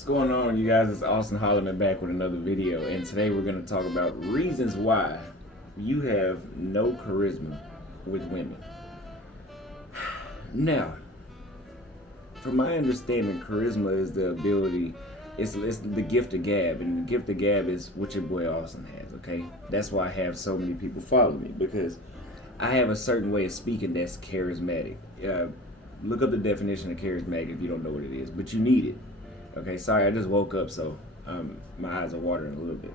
What's going on, you guys? It's Auston Holleman back with another video, and today we're going to talk about reasons why you have no charisma with women. Now, from my understanding, charisma is the ability, it's the gift of gab, and the gift of gab is what your boy Auston has, okay? That's why I have so many people follow me, because I have a certain way of speaking that's charismatic. Look up the definition of charismatic if you don't know what it is, but you need it. Okay, sorry, I just woke up, so my eyes are watering a little bit.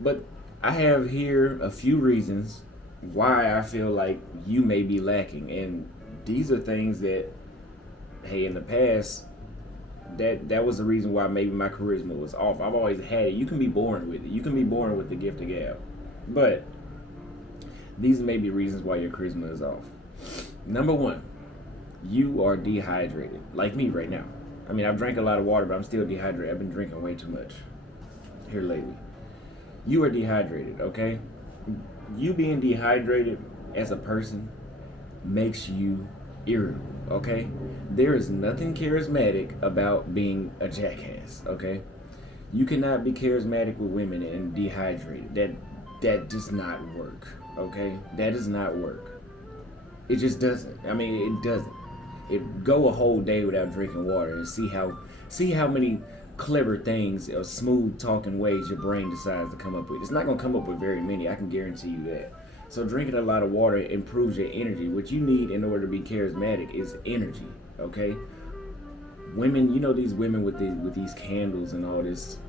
But I have here a few reasons why I feel like you may be lacking. And these are things that, hey, in the past, that was the reason why maybe my charisma was off. I've always had it. You can be born with it. You can be born with the gift of gab. But these may be reasons why your charisma is off. Number one, you are dehydrated, like me right now. I mean, I've drank a lot of water, but I'm still dehydrated. I've been drinking way too much here lately. You are dehydrated, okay? You being dehydrated as a person makes you irritable, okay? There is nothing charismatic about being a jackass, okay? You cannot be charismatic with women and dehydrated. That does not work, okay? That does not work. It just doesn't. I mean, it doesn't. Go a whole day without drinking water and see how many clever things or smooth talking ways your brain decides to come up with. It's not gonna come up with very many, I can guarantee you that. So drinking a lot of water improves your energy. What you need in order to be charismatic is energy, okay? Women, you know, these women with these candles and all this,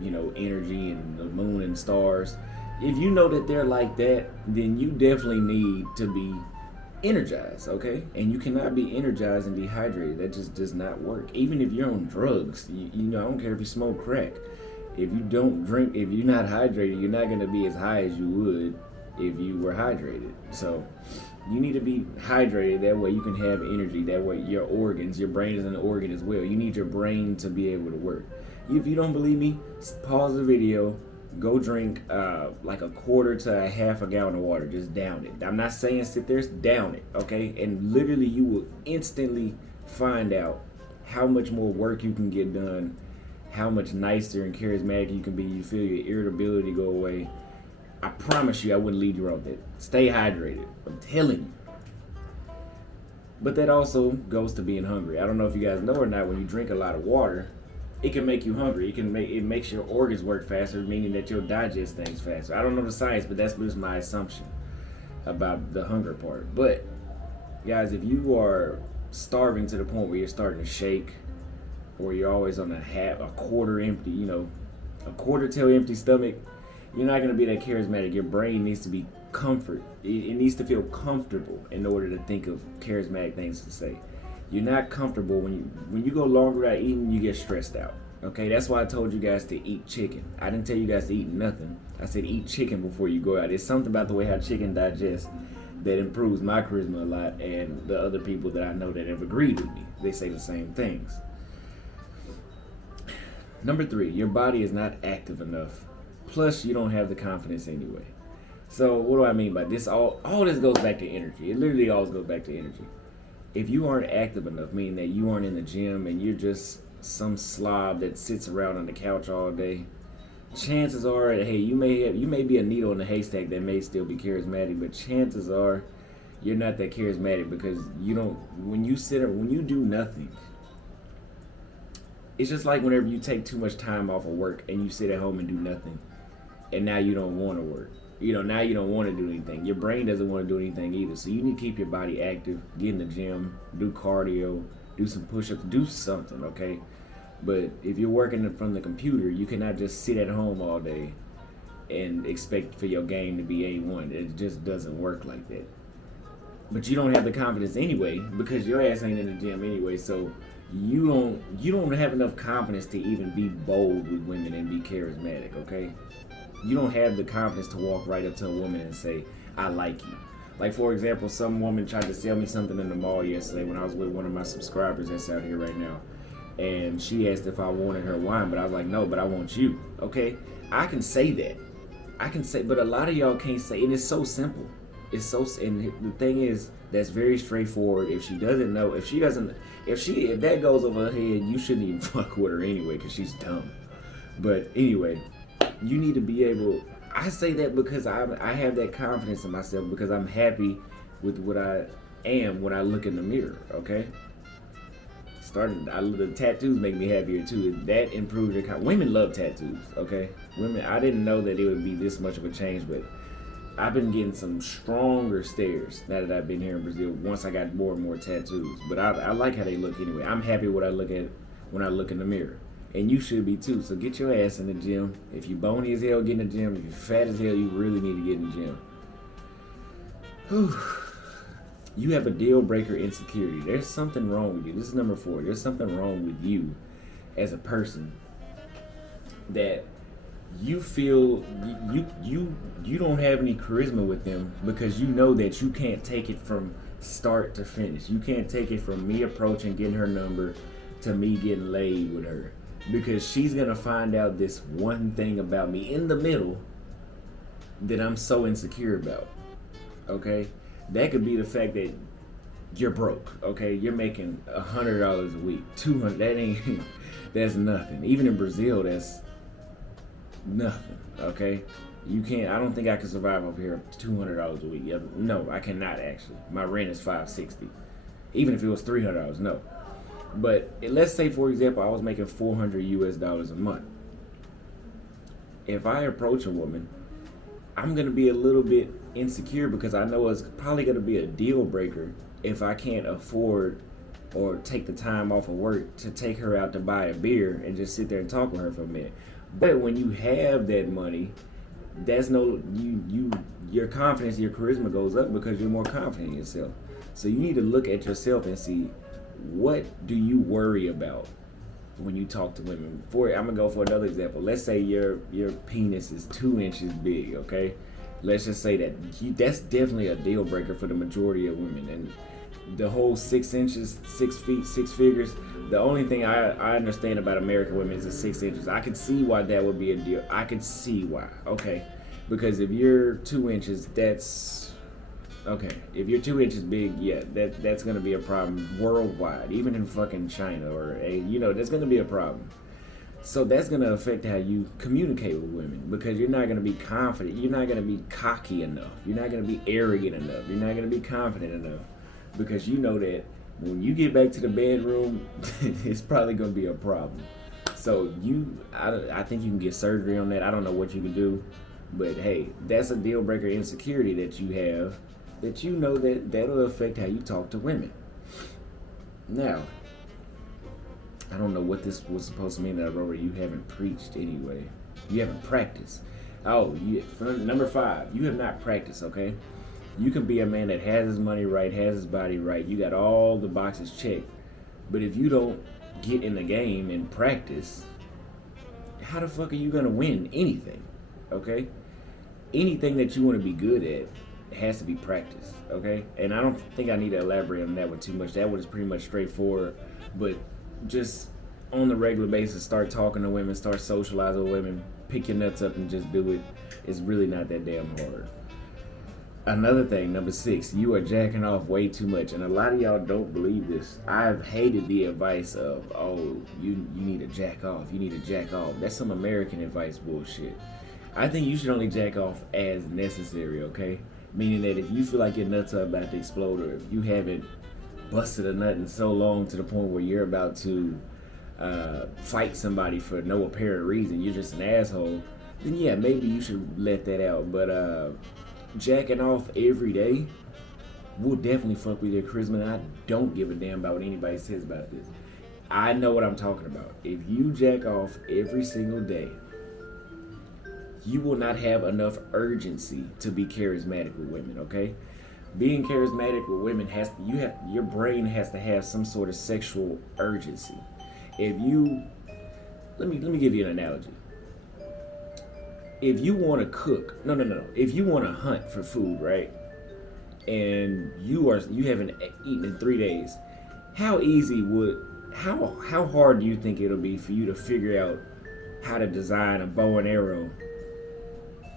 you know, energy and the moon and stars. If you know that they're like that, then you definitely need to be energized, okay? And you cannot be energized and dehydrated. That just does not work. Even if you're on drugs, you know, I don't care if you smoke crack. If you don't drink, if you're not hydrated, you're not going to be as high as you would if you were hydrated. So you need to be hydrated. That way you can have energy. That way your organs, your brain is an organ as well. You need your brain to be able to work. If you don't believe me, pause the video. Go drink like a quarter to a half a gallon of water. Just down it. I'm not saying sit there, down it, okay? And literally you will instantly find out how much more work you can get done, how much nicer and charismatic you can be. You feel your irritability go away. I promise you I wouldn't lead you wrong with that. Stay hydrated. I'm telling you. But that also goes to being hungry. I don't know if you guys know or not, when you drink a lot of water, it can make you hungry. It makes your organs work faster, meaning that you'll digest things faster. I don't know the science, but that's just my assumption about the hunger part. But guys, if you are starving to the point where you're starting to shake, or you're always on a quarter empty, you know, a quarter till empty stomach, you're not gonna be that charismatic. Your brain needs to be it needs to feel comfortable in order to think of charismatic things to say. You're not comfortable when you go longer without eating, you get stressed out. Okay, that's why I told you guys to eat chicken. I didn't tell you guys to eat nothing. I said eat chicken before you go out. There's something about the way how chicken digests that improves my charisma a lot, and the other people that I know that have agreed with me, they say the same things. Number 3, your body is not active enough. Plus, you don't have the confidence anyway. So what do I mean by this? All this goes back to energy. It literally always goes back to energy. If you aren't active enough, meaning that you aren't in the gym and you're just some slob that sits around on the couch all day, chances are, hey, you may be a needle in a haystack that may still be charismatic, but chances are you're not that charismatic because when you do nothing, it's just like whenever you take too much time off of work and you sit at home and do nothing, and now you don't want to work. You know, now you don't want to do anything. Your brain doesn't want to do anything either. So you need to keep your body active, get in the gym, do cardio, do some push-ups, do something, okay? But if you're working from the computer, you cannot just sit at home all day and expect for your game to be A1. It just doesn't work like that. But you don't have the confidence anyway because your ass ain't in the gym anyway. So you don't have enough confidence to even be bold with women and be charismatic, okay? You don't have the confidence to walk right up to a woman and say, I like you. Like, for example, some woman tried to sell me something in the mall yesterday when I was with one of my subscribers that's out here right now. And she asked if I wanted her wine, but I was like, no, but I want you, okay? I can say that. But a lot of y'all can't say, and it's so simple. It's so, and the thing is, that's very straightforward. If she doesn't know, if that goes over her head, you shouldn't even fuck with her anyway, because she's dumb. But anyway, you need to be able. I say that because I have that confidence in myself, because I'm happy with what I am when I look in the mirror. Okay. The tattoos make me happier too. That improves your women love tattoos. Okay, women. I didn't know that it would be this much of a change, but I've been getting some stronger stares now that I've been here in Brazil. Once I got more and more tattoos, but I like how they look anyway. I'm happy with what I look at when I look in the mirror, and you should be too. So get your ass in the gym. If you bony as hell, get in the gym. If you're fat as hell, you really need to get in the gym. Whew. You have a deal breaker insecurity. There's something wrong with you. This is number 4. There's something wrong with you as a person that you feel you don't have any charisma with them, because you know that you can't take it from start to finish. You can't take it from me approaching, getting her number, to me getting laid with her, because she's gonna find out this one thing about me in the middle that I'm so insecure about. Okay? That could be the fact that you're broke, okay? You're making $100 a week, $200. That ain't, that's nothing. Even in Brazil, that's nothing, okay? You can't. I don't think I can survive over here $200 a week. No, I cannot actually. My rent is $560. Even if it was $300, no. But let's say, for example, I was making $400 a month. If I approach a woman, I'm gonna be a little bit insecure, because I know it's probably gonna be a deal breaker if I can't afford or take the time off of work to take her out to buy a beer and just sit there and talk with her for a minute. But when you have that money, that's your confidence, your charisma goes up, because you're more confident in yourself. So you need to look at yourself and see, what do you worry about when you talk to women? I'm gonna go for another example. Let's say your penis is 2 inches big, okay? Let's just say that's definitely a deal breaker for the majority of women. And the whole 6 inches, 6 feet, 6 figures, the only thing I understand about American women is the 6 inches. I can see why that would be a deal. I can see why, okay? Because if you're 2 inches, that's okay. If you're 2 inches big, yeah, that's gonna be a problem worldwide, even in fucking China or that's gonna be a problem. So that's gonna affect how you communicate with women, because you're not gonna be confident. You're not gonna be cocky enough. You're not gonna be arrogant enough. You're not gonna be confident enough, because you know that when you get back to the bedroom, it's probably gonna be a problem. So I think you can get surgery on that. I don't know what you can do, but hey, that's a deal breaker insecurity that you have, that you know that'll affect how you talk to women. Now, I don't know what this was supposed to mean that I wrote. You haven't preached anyway. You haven't practiced. Number 5, you have not practiced, okay? You can be a man that has his money right, has his body right. You got all the boxes checked. But if you don't get in the game and practice, how the fuck are you going to win anything, okay? Anything that you want to be good at has to be practiced, okay? And I don't think I need to elaborate on that one too much. That one is pretty much straightforward. But just on the regular basis, start talking to women, start socializing with women, pick your nuts up and just do it. It's really not that damn hard. Another thing, number 6, you are jacking off way too much, and a lot of y'all don't believe this. I've hated the advice of, you need to jack off, you need to jack off. That's some American advice bullshit. I think you should only jack off as necessary, okay? Meaning that if you feel like your nuts are about to explode, or if you haven't busted a nut in so long to the point where you're about to fight somebody for no apparent reason, you're just an asshole, then yeah, maybe you should let that out. But jacking off every day will definitely fuck with your charisma, and I don't give a damn about what anybody says about this. I know what I'm talking about. If you jack off every single day, you will not have enough urgency to be charismatic with women, okay? Being charismatic with women your brain has to have some sort of sexual urgency. If you let me give you an analogy. If you want to cook, if you want to hunt for food, right? And you haven't eaten in 3 days, how hard do you think it'll be for you to figure out how to design a bow and arrow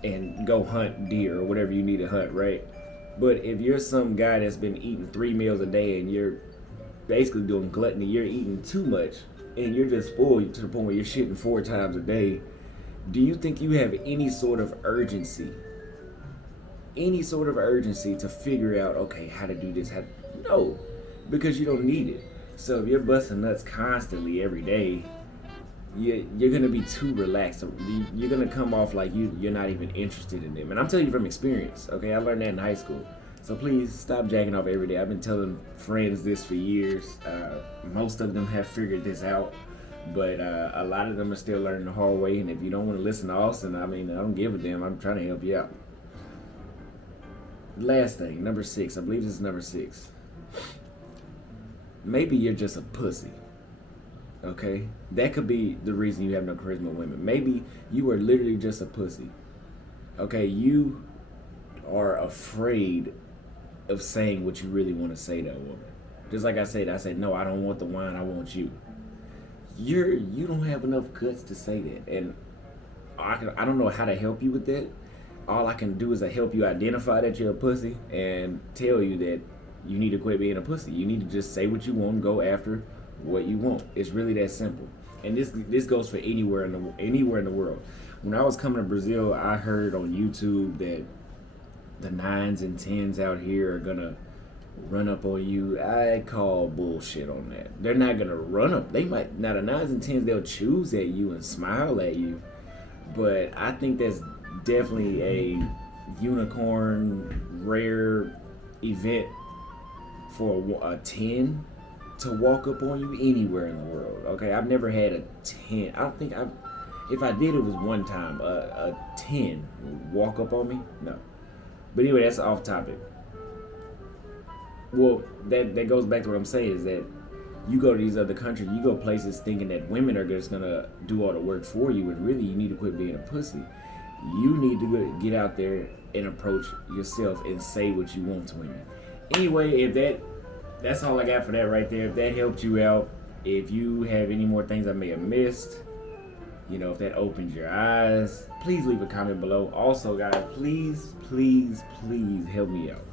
and go hunt deer or whatever you need to hunt, right? But if you're some guy that's been eating 3 meals a day and you're basically doing gluttony, you're eating too much and you're just full to the point where you're shitting 4 times a day, do you think you have any sort of urgency? Any sort of urgency to figure out, okay, how to do this? No, because you don't need it. So if you're busting nuts constantly every day, you're gonna be too relaxed. You're gonna come off like you're not even interested in them. And I'm telling you from experience. Okay, I learned that in high school. So please stop jacking off every day. I've been telling friends this for years. Most of them have figured this out, but a lot of them are still learning the hard way. And if you don't want to listen to Auston, I mean, I don't give a damn. I'm trying to help you out. Last thing, number 6. I believe this is number 6. Maybe you're just a pussy. Okay? That could be the reason you have no charisma with women. Maybe you are literally just a pussy. Okay? You are afraid of saying what you really want to say to a woman. Just like I said, no, I don't want the wine, I want you. You don't have enough guts to say that. And I don't know how to help you with that. All I can do is help you identify that you're a pussy and tell you that you need to quit being a pussy. You need to just say what you want and go after what you want. It's really that simple. And this goes for anywhere in the world. When I was coming to Brazil, I heard on YouTube that the 9s and 10s out here are gonna run up on you. I call bullshit on that. They're not gonna run up. They might. Now the 9s and 10s, they'll choose at you and smile at you, but I think that's definitely a unicorn rare event for a 10 to walk up on you anywhere in the world. Okay, I've never had a 10. I don't think if I did, it was one time. A 10 walk up on me. No. But anyway, that's off topic. Well, that goes back to what I'm saying, is that you go to these other countries, you go places thinking that women are just gonna do all the work for you, and really you need to quit being a pussy. You need to get out there and approach yourself and say what you want to women. Anyway, if that's all I got for that right there. If that helped you out, if you have any more things I may have missed, if that opens your eyes, please leave a comment below. Also, guys, please help me out.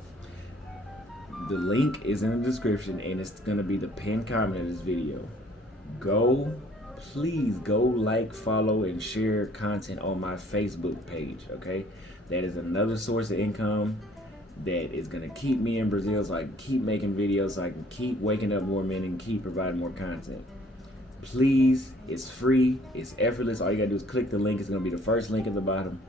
The link is in the description, and it's going to be the pinned comment of this video. Please go like, follow, and share content on my Facebook page, okay? That is another source of income that is going to keep me in Brazil so I can keep making videos, so I can keep waking up more men and keep providing more content. Please, it's free, it's effortless. All you got to do is click the link. It's going to be the first link at the bottom.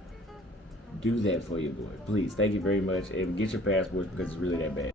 Do that for your boy. Please, thank you very much, and get your passports because it's really that bad.